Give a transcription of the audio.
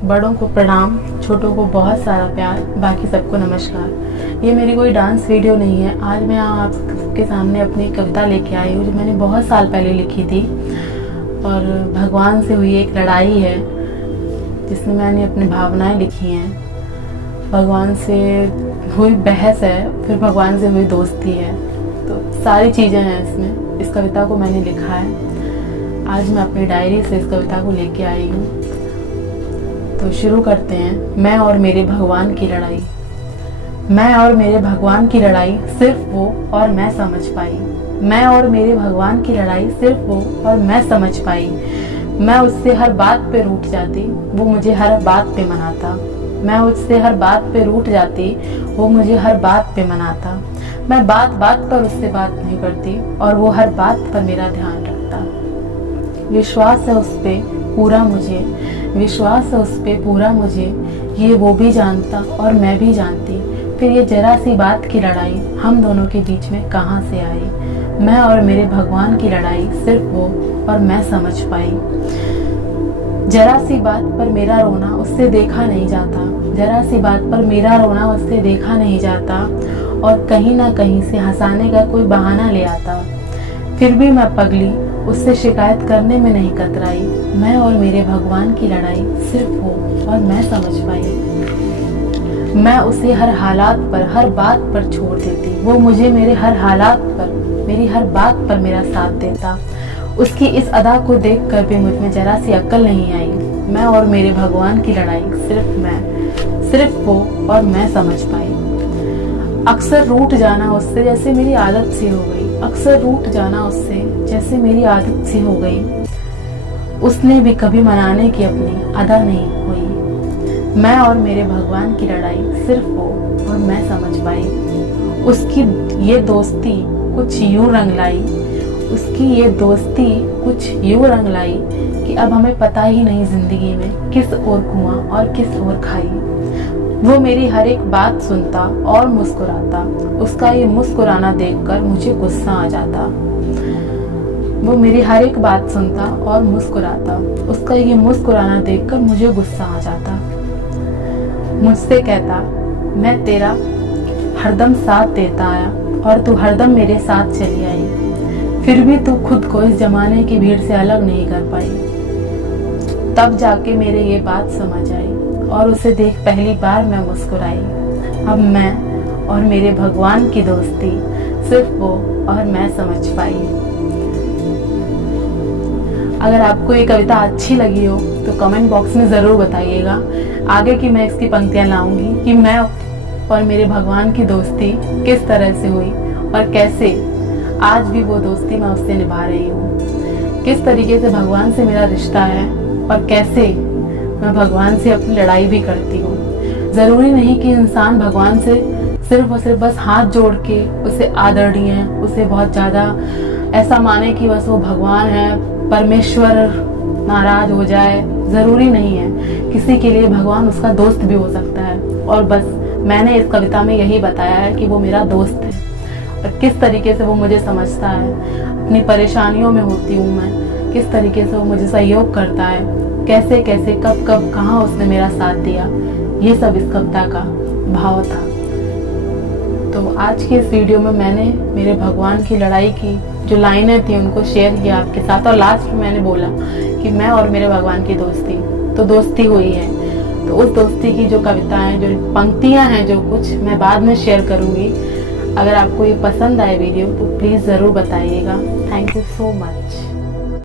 बड़ों को प्रणाम, छोटों को बहुत सारा प्यार, बाकी सबको नमस्कार। ये मेरी कोई डांस वीडियो नहीं है। आज मैं आपके सामने अपनी कविता लेके आई हूँ जो मैंने बहुत साल पहले लिखी थी और भगवान से हुई एक लड़ाई है जिसमें मैंने अपनी भावनाएं लिखी हैं। भगवान से हुई बहस है, फिर भगवान से हुई दोस्ती है, तो सारी चीज़ें हैं इसमें। इस कविता को मैंने लिखा है। आज मैं अपनी डायरी से इस कविता को लेके आई हूँ। तो शुरू करते हैं। मैं और मेरे भगवान की लड़ाई। मैं और मेरे भगवान की लड़ाई सिर्फ वो और मैं समझ पाई। मैं और मेरे भगवान की लड़ाई सिर्फ वो और मैं समझ पाई। मैं उससे हर बात पे रूठ जाती, वो मुझे हर बात पे मनाता। मैं उससे हर बात पे रूठ जाती, वो मुझे हर बात पे मनाता। मैं बात बात पर उससे बात नहीं करती और वो हर बात पर मेरा ध्यान रखता। विश्वास है उस पे पूरा मुझे, विश्वास है उस पे पूरा मुझे, ये वो भी जानता और मैं भी जानती। फिर ये जरा सी बात की लड़ाई हम दोनों के बीच में कहाँ से आई। मैं और मेरे भगवान की लड़ाई सिर्फ वो और मैं समझ पाई। जरा सी बात पर मेरा रोना उससे देखा नहीं जाता, जरा सी बात पर मेरा रोना उससे देखा नहीं जाता और कहीं ना कहीं से हंसाने का कोई बहाना ले आता। फिर भी मैं पगली उससे शिकायत करने में नहीं कतराई। मैं और मेरे भगवान की लड़ाई सिर्फ वो और मैं समझ पाई। मैं उसे हर हालात पर हर बात पर छोड़ देती, वो मुझे मेरे हर हालात पर मेरी हर बात पर मेरा साथ देता। उसकी इस अदा को देख कर भी मुझ में जरा सी अक्ल नहीं आई। मैं और मेरे भगवान की लड़ाई सिर्फ वो और मैं समझ पाई। अक्सर रूठ जाना उससे जैसे मेरी आदत सी हो गई, अक्सर रूठ जाना उससे जैसे मेरी आदत सी हो गई। उसने भी कभी मनाने की अपनी अदा नहीं हुई। मैं और मेरे भगवान की लड़ाई सिर्फ वो और मैं समझ पाई। उसकी ये दोस्ती कुछ यूं रंग लाई, उसकी ये दोस्ती कुछ यूं रंग लाई कि अब हमें पता ही नहीं जिंदगी में किस ओर कुआं और किस ओर खाई। वो मेरी हर एक बात सुनता और मुस्कुराता, उसका ये मुस्कुराना देखकर मुझे गुस्सा आ जाता। वो मेरी हर एक बात सुनता और मुस्कुराता, उसका ये मुस्कुराना देखकर मुझे गुस्सा आ जाता। मुझसे कहता मैं तेरा हरदम साथ देता आया और तू हरदम मेरे साथ चली आई। फिर भी तू खुद को इस जमाने की भीड़ से अलग नहीं कर पाई। तब जाके मेरे ये बात समझ आई और उसे देख पहली बार मैं मुस्कुराई। अब मैं और मेरे भगवान की दोस्ती सिर्फ वो और मैं समझ पाई। अगर आपको ये कविता अच्छी लगी हो तो कमेंट बॉक्स में ज़रूर बताइएगा। आगे की मैं इसकी पंक्तियाँ लाऊंगी कि मैं और मेरे भगवान की दोस्ती किस तरह से हुई और कैसे आज भी वो दोस्ती मैं उससे निभा रही हूँ। किस तरीके से भगवान से मेरा रिश्ता है और कैसे मैं भगवान से अपनी लड़ाई भी करती हूँ। ज़रूरी नहीं कि इंसान भगवान से सिर्फ और सिर्फ बस हाथ जोड़ के उसे आदरणीय है, उसे बहुत ज़्यादा ऐसा माने कि बस वो भगवान है, परमेश्वर नाराज हो जाए। ज़रूरी नहीं है, किसी के लिए भगवान उसका दोस्त भी हो सकता है। और बस मैंने इस कविता में यही बताया है कि वो मेरा दोस्त है और किस तरीके से वो मुझे समझता है, अपनी परेशानियों में होती हूँ मैं, किस तरीके से वो मुझे सहयोग करता है, कैसे कैसे कब कब कहाँ उसने मेरा साथ दिया। ये सब इस कविता का भाव था। तो आज की इस वीडियो में मैंने मेरे भगवान की लड़ाई की जो लाइनें थी उनको शेयर किया आपके साथ और लास्ट में मैंने बोला कि मैं और मेरे भगवान की दोस्ती, तो दोस्ती हुई है। तो उस दोस्ती की जो कविताएं, जो पंक्तियां हैं, जो कुछ मैं बाद में शेयर करूंगी। अगर आपको ये पसंद आए वीडियो तो प्लीज़ ज़रूर बताइएगा। Thank you so much.